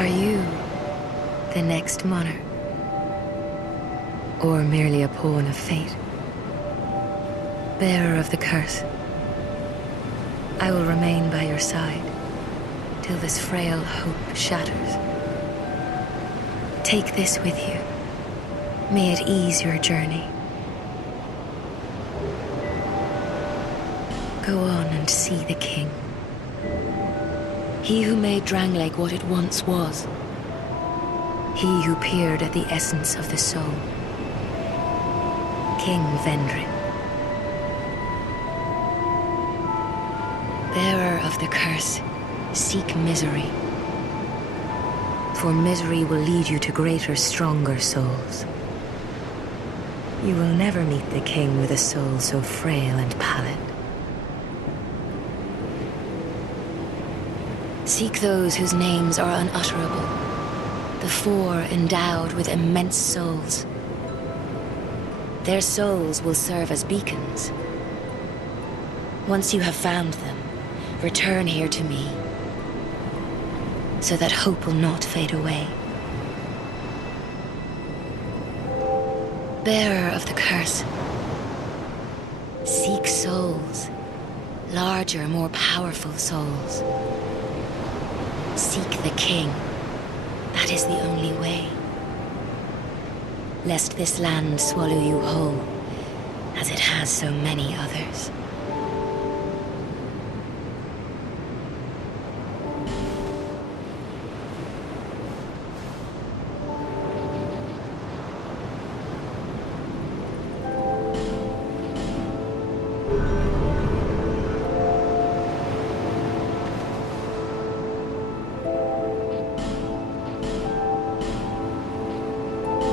Are you the next monarch? Or merely a pawn of fate? Bearer of the curse, I will remain by your side till this frail hope shatters. Take this with you. May it ease your journey. Go on and see the king. He who made Dranglake what it once was. He who peered at the essence of the soul. King Vendrick. Bearer of the curse, seek misery. For misery will lead you to greater, stronger souls. You will never meet the king with a soul so frail and pallid. Seek those whose names are unutterable, the four endowed with immense souls. Their souls will serve as beacons. Once you have found them, return here to me, so that hope will not fade away. Bearer of the curse, seek souls, larger, more powerful souls. Seek the king. That is the only way. Lest this land swallow you whole, as it has so many others.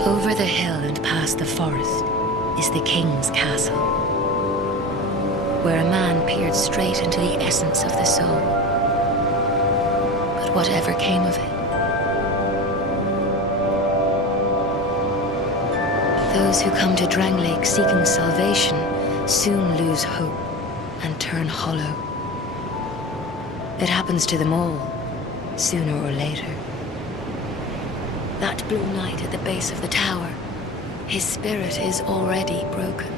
Over the hill and past the forest is the king's castle, where a man peered straight into the essence of the soul. But whatever came of it? Those who come to Dranglake seeking salvation soon lose hope and turn hollow. It happens to them all, sooner or later. That blue knight at the base of the tower, his spirit is already broken.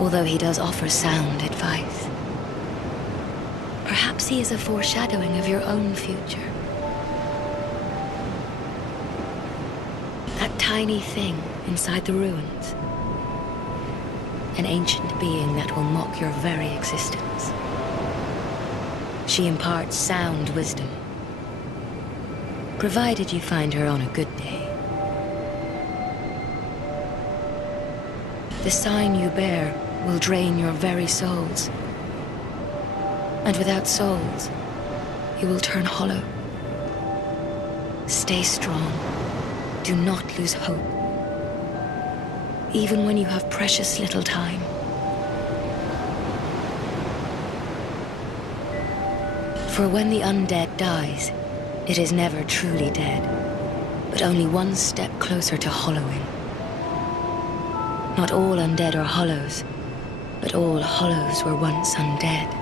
Although he does offer sound advice. Perhaps he is a foreshadowing of your own future. That tiny thing inside the ruins. An ancient being that will mock your very existence. She imparts sound wisdom, provided you find her on a good day. The sign you bear will drain your very souls. And without souls, you will turn hollow. Stay strong. Do not lose hope. Even when you have precious little time. For when the undead dies, it is never truly dead, but only one step closer to hollowing. Not all undead are hollows, but all hollows were once undead.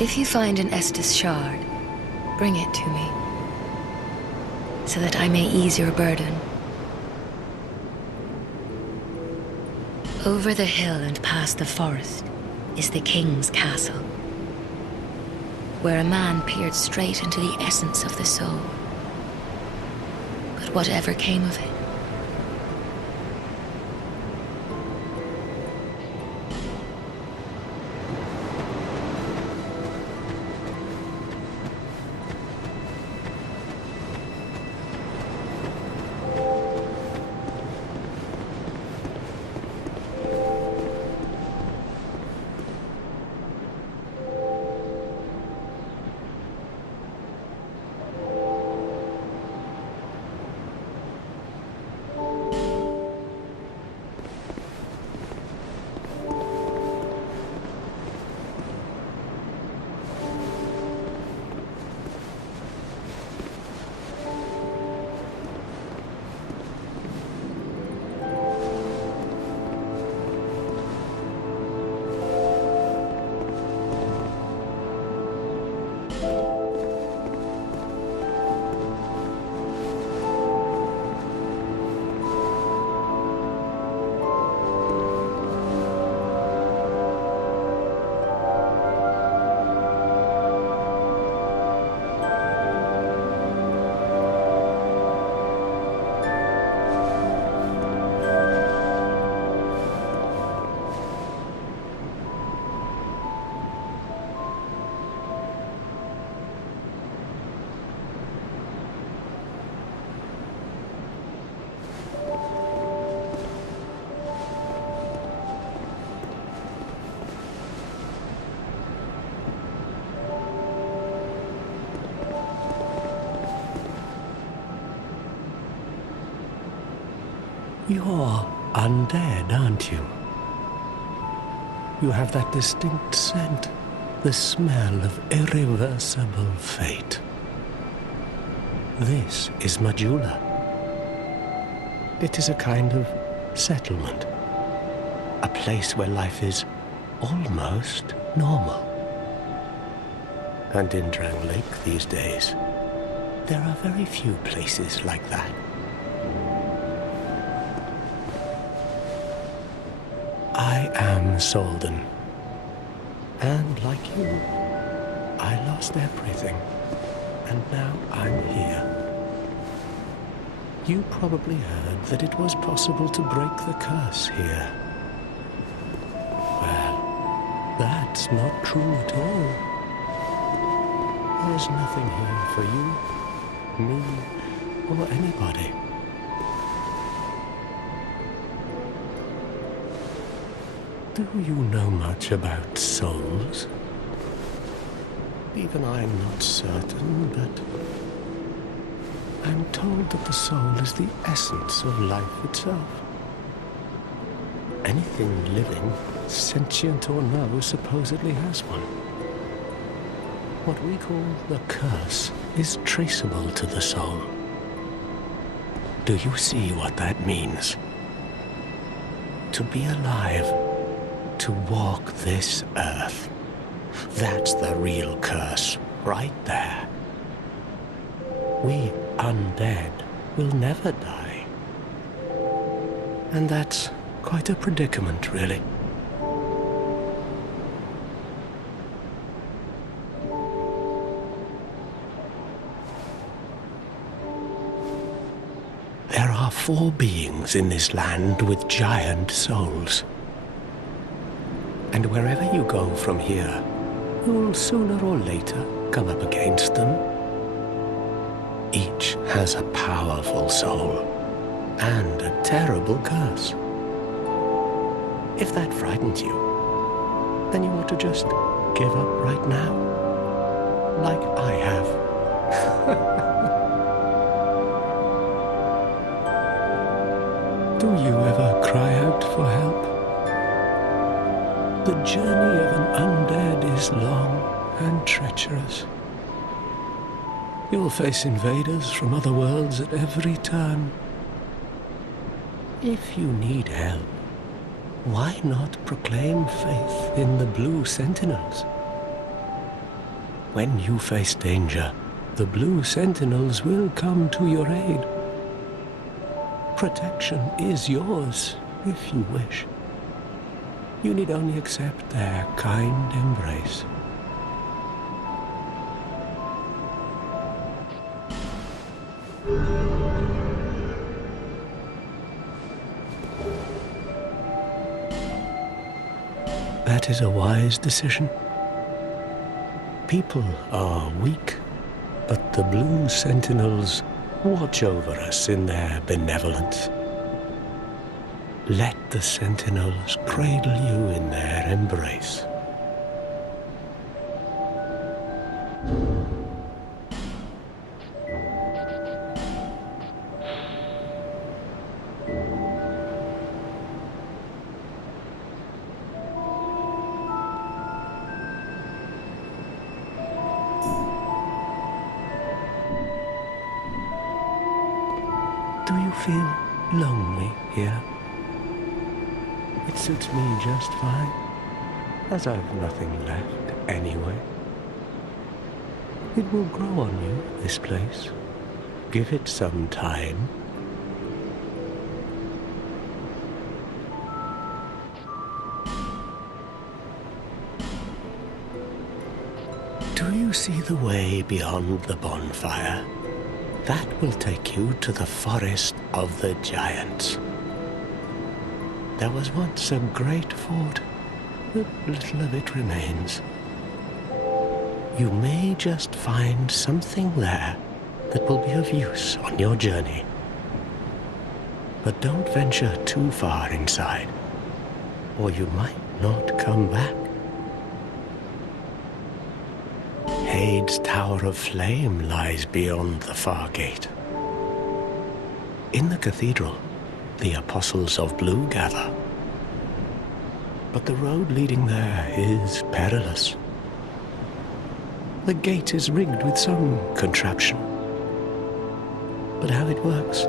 If you find an Estus shard, bring it to me, so that I may ease your burden. Over the hill and past the forest is the king's castle, where a man peered straight into the essence of the soul. But whatever came of it? You're undead, aren't you? You have that distinct scent, the smell of irreversible fate. This is Majiu La. It is a kind of settlement, a place where life is almost normal. And in Drang Lake these days, there are very few places like that. I am Solden, and like you, I lost everything, and now I'm here. You probably heard that it was possible to break the curse here. Well, that's not true at all. There's nothing here for you, me, or anybody. Do you know much about souls? Even I'm not certain, but I'm told that the soul is the essence of life itself. Anything living, sentient or no, supposedly has one. What we call the curse is traceable to the soul. Do you see what that means? To be alive, to walk this earth. That's the real curse, right there. We undead will never die. And that's quite a predicament, really. There are 4 beings in this land with giant souls. And wherever you go from here, you'll sooner or later come up against them. Each has a powerful soul and a terrible curse. If that frightens you, then you ought to just give up right now, like I have. Do you ever cry out for help? The journey of an undead is long and treacherous. You'll face invaders from other worlds at every turn. If you need help, why not proclaim faith in the Blue Sentinels? When you face danger, the Blue Sentinels will come to your aid. Protection is yours, if you wish. You need only accept their kind embrace. That is a wise decision. People are weak, but the Blue Sentinels watch over us in their benevolence. Let the Sentinels cradle you in their embrace. Do you feel lonely here? It suits me just fine, as I've nothing left anyway. It will grow on you, this place. Give it some time. Do you see the way beyond the bonfire? That will take you to the forest of the giants. There was once a great fort, but little of it remains. You may just find something there that will be of use on your journey. But don't venture too far inside, or you might not come back. Hade's Tower of Flame lies beyond the far gate. In the cathedral, the apostles of Blue gather. But the road leading there is perilous. The gate is rigged with some contraption. But how it works,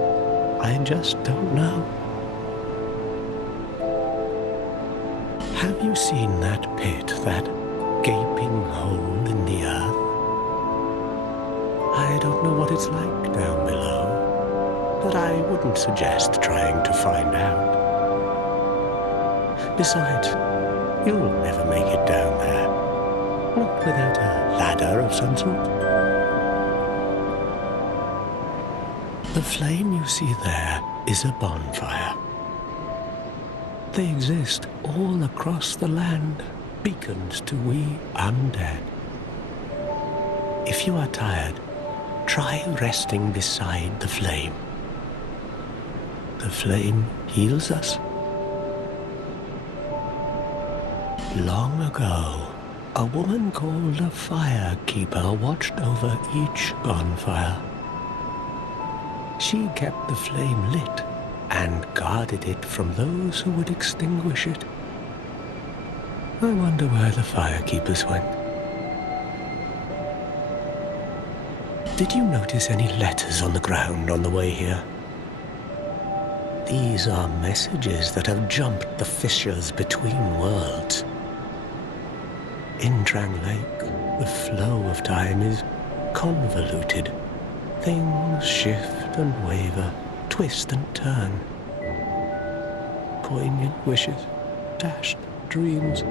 I just don't know. Have you seen that pit, that gaping hole in the earth? I don't know what it's like down below, but I wouldn't suggest trying to find out. Besides, you'll never make it down there, not without a ladder of some sort. The flame you see there is a bonfire. They exist all across the land, beacons to we undead. If you are tired, try resting beside the flame. The flame heals us. Long ago, a woman called a firekeeper watched over each bonfire. She kept the flame lit and guarded it from those who would extinguish it. I wonder where the firekeepers went. Did you notice any letters on the ground on the way here? These are messages that have jumped the fissures between worlds. In Drang Lake, the flow of time is convoluted. Things shift and waver, twist and turn. Poignant wishes, dashed dreams,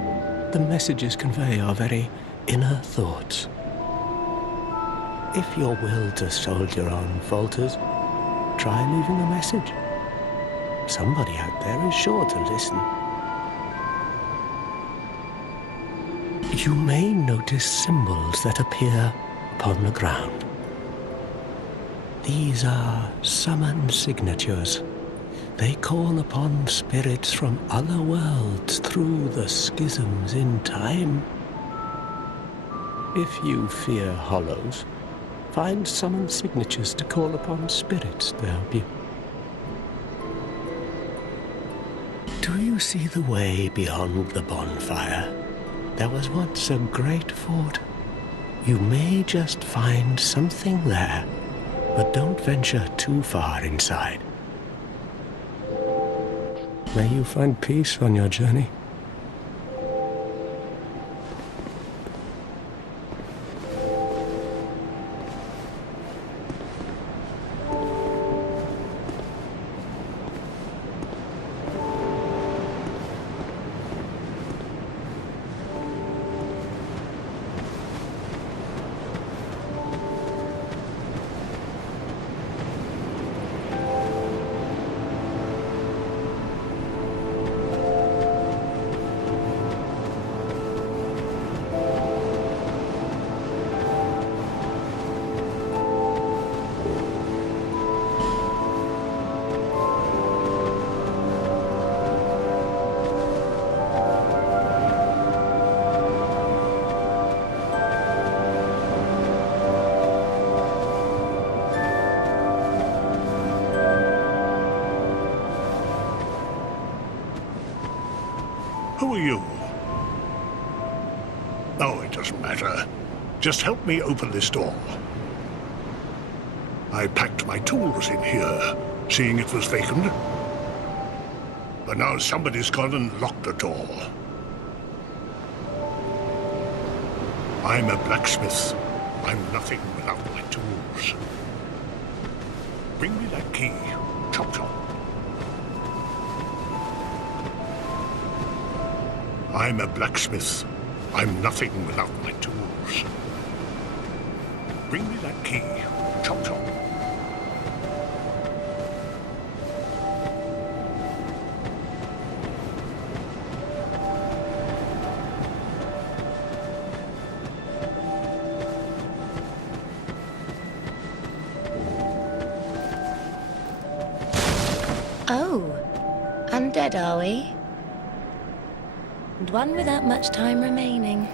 the messages convey our very inner thoughts. If your will to soldier on falters, try leaving a message. Somebody out there is sure to listen. You may notice symbols that appear upon the ground. These are summon signatures. They call upon spirits from other worlds through the schisms in time. If you fear hollows, find summon signatures to call upon spirits to help you. Do you see the way beyond the bonfire? There was once a great fort. You may just find something there, but don't venture too far inside. May you find peace on your journey. Who are you? Oh, it doesn't matter. Just help me open this door. I packed my tools in here, seeing it was vacant. But now somebody's gone and locked the door. I'm a blacksmith. I'm nothing without my tools. Bring me that key. Chop chop. I'm a blacksmith. I'm nothing without my tools. Bring me that key. Chop chop. Oh, undead are we? And one without much time remaining.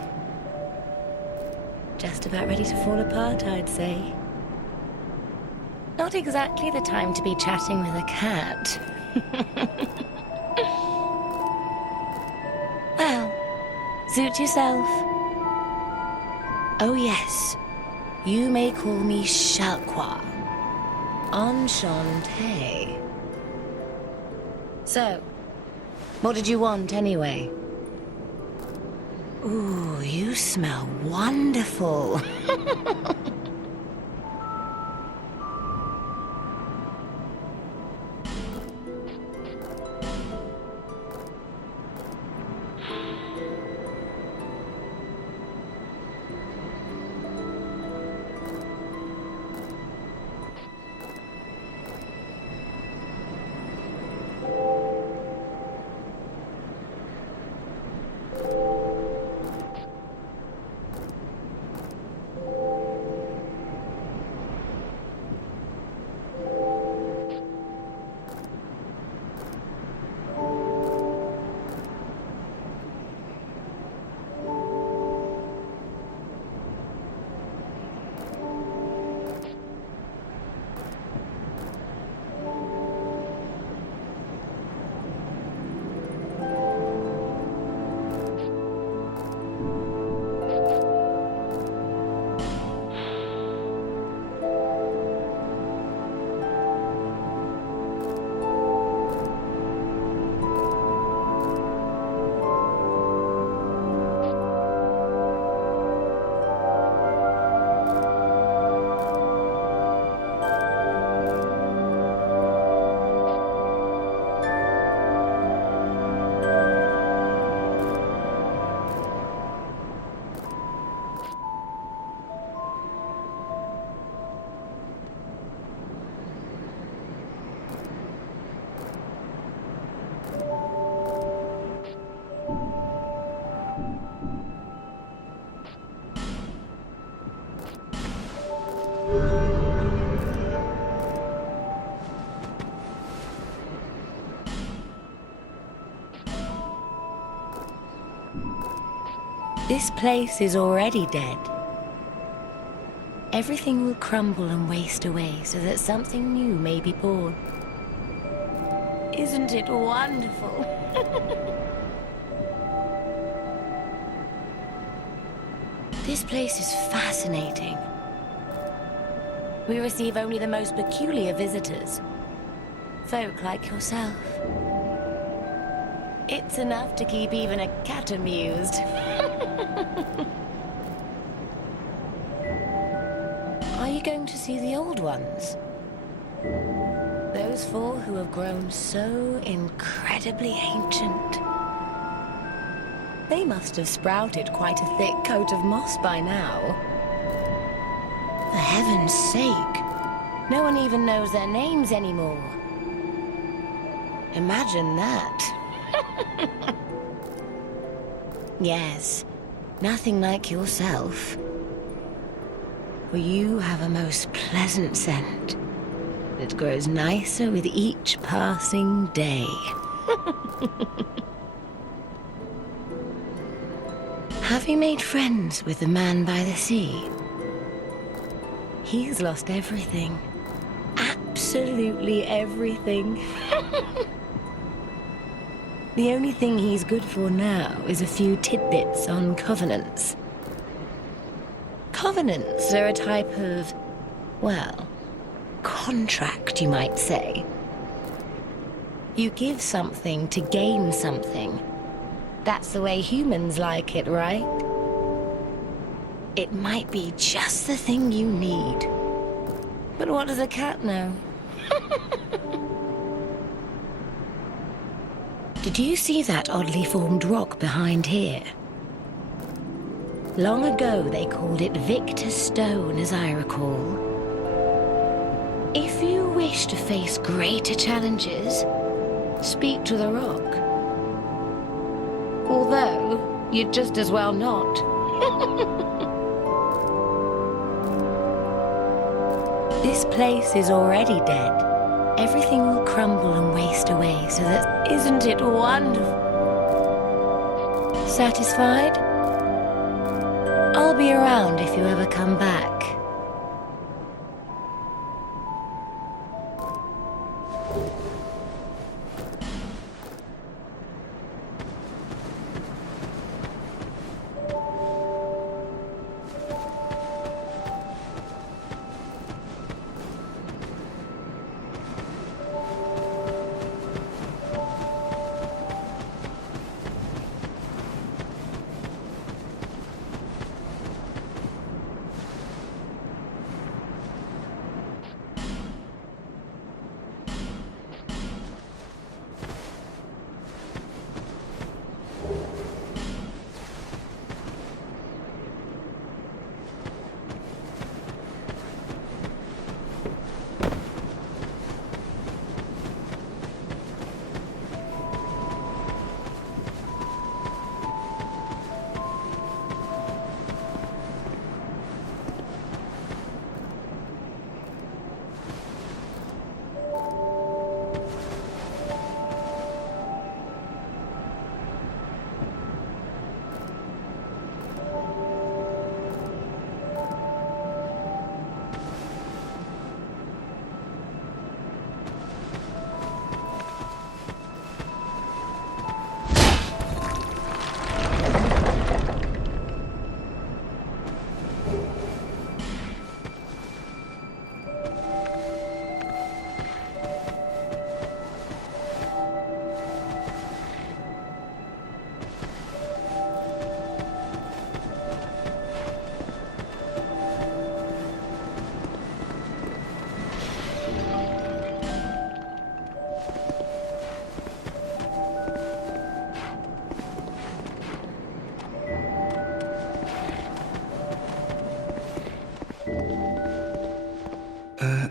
Just about ready to fall apart, I'd say. Not exactly the time to be chatting with a cat. Well, suit yourself. Oh yes, you may call me Shalqua. Enchanté. So, what did you want anyway? Ooh, you smell wonderful. This place is already dead. Everything will crumble and waste away so that something new may be born. Isn't it wonderful? This place is fascinating. We receive only the most peculiar visitors. Folk like yourself. It's enough to keep even a cat amused. Are you going to see the old ones? Those four who have grown so incredibly ancient. They must have sprouted quite a thick coat of moss by now. For heaven's sake, no one even knows their names anymore. Imagine that. Yes, nothing like yourself. For you have a most pleasant scent that grows nicer with each passing day. Have you made friends with the man by the sea? He's lost everything. Absolutely everything. The only thing he's good for now is a few tidbits on covenants. Covenants are a type of, well, contract, you might say. You give something to gain something. That's the way humans like it, right? It might be just the thing you need. But what does a cat know? Did you see that oddly formed rock behind here? Long ago, they called it Victor's Stone, as I recall. If you wish to face greater challenges, speak to the rock. Although, you'd just as well not. This place is already dead. Everything will crumble and waste away so that... Isn't it wonderful? Satisfied? I'll be around if you ever come back.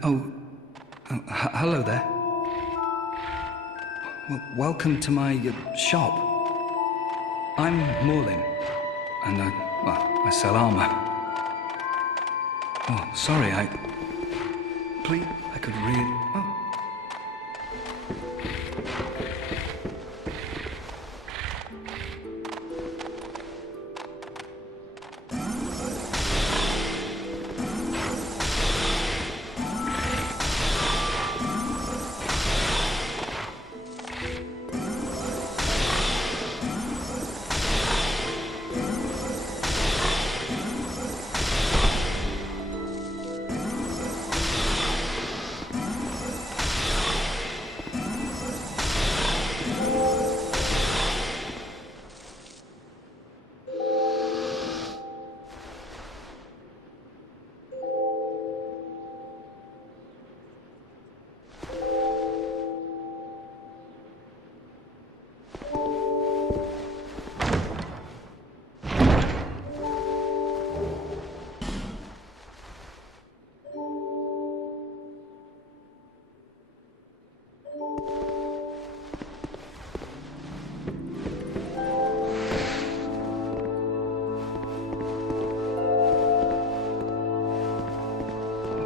Hello there. Welcome to my shop. I'm Morlin, and I sell armor. Oh, sorry, Please, I could really... Oh.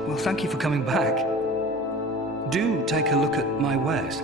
Well, thank you for coming back. Do take a look at my wares.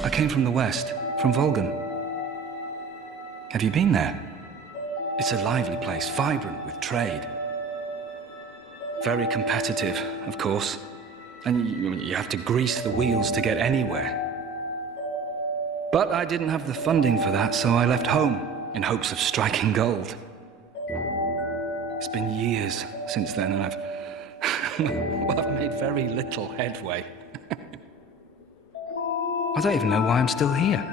I came from the west, from Volgan. Have you been there? It's a lively place, vibrant with trade. Very competitive, of course. And you have to grease the wheels to get anywhere. But I didn't have the funding for that, so I left home in hopes of striking gold. It's been years since then, and I've made very little headway. I don't even know why I'm still here.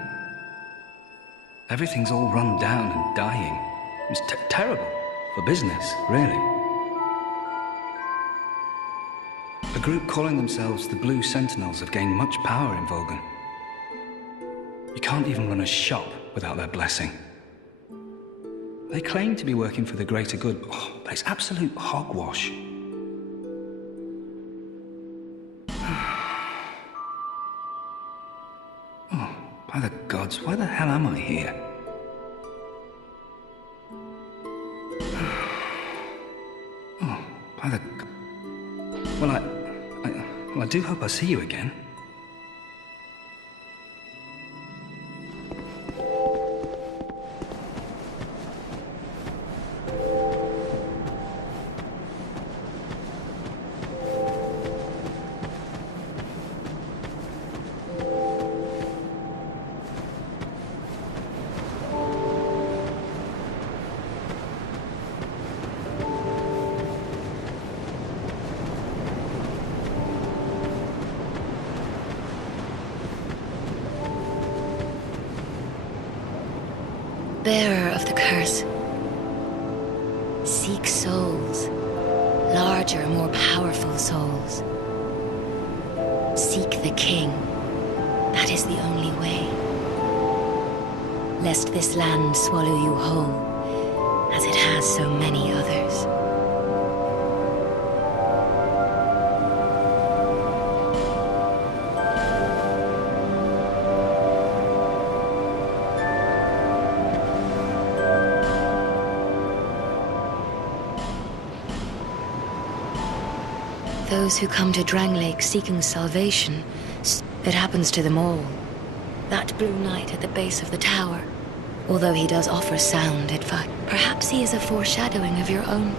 Everything's all run down and dying. It's terrible for business, really. A group calling themselves the Blue Sentinels have gained much power in Volgan. You can't even run a shop without their blessing. They claim to be working for the greater good, but it's absolute hogwash. By the gods, why the hell am I here? Oh, by the... Well, I do hope I see you again. Bearer of the curse, seek souls, larger, more powerful souls. Seek the king. That is the only way. Lest this land swallow you whole, as it has so many others. Those who come to Dranglake seeking salvation, it happens to them all. That blue knight at the base of the tower, although he does offer sound advice, perhaps he is a foreshadowing of your own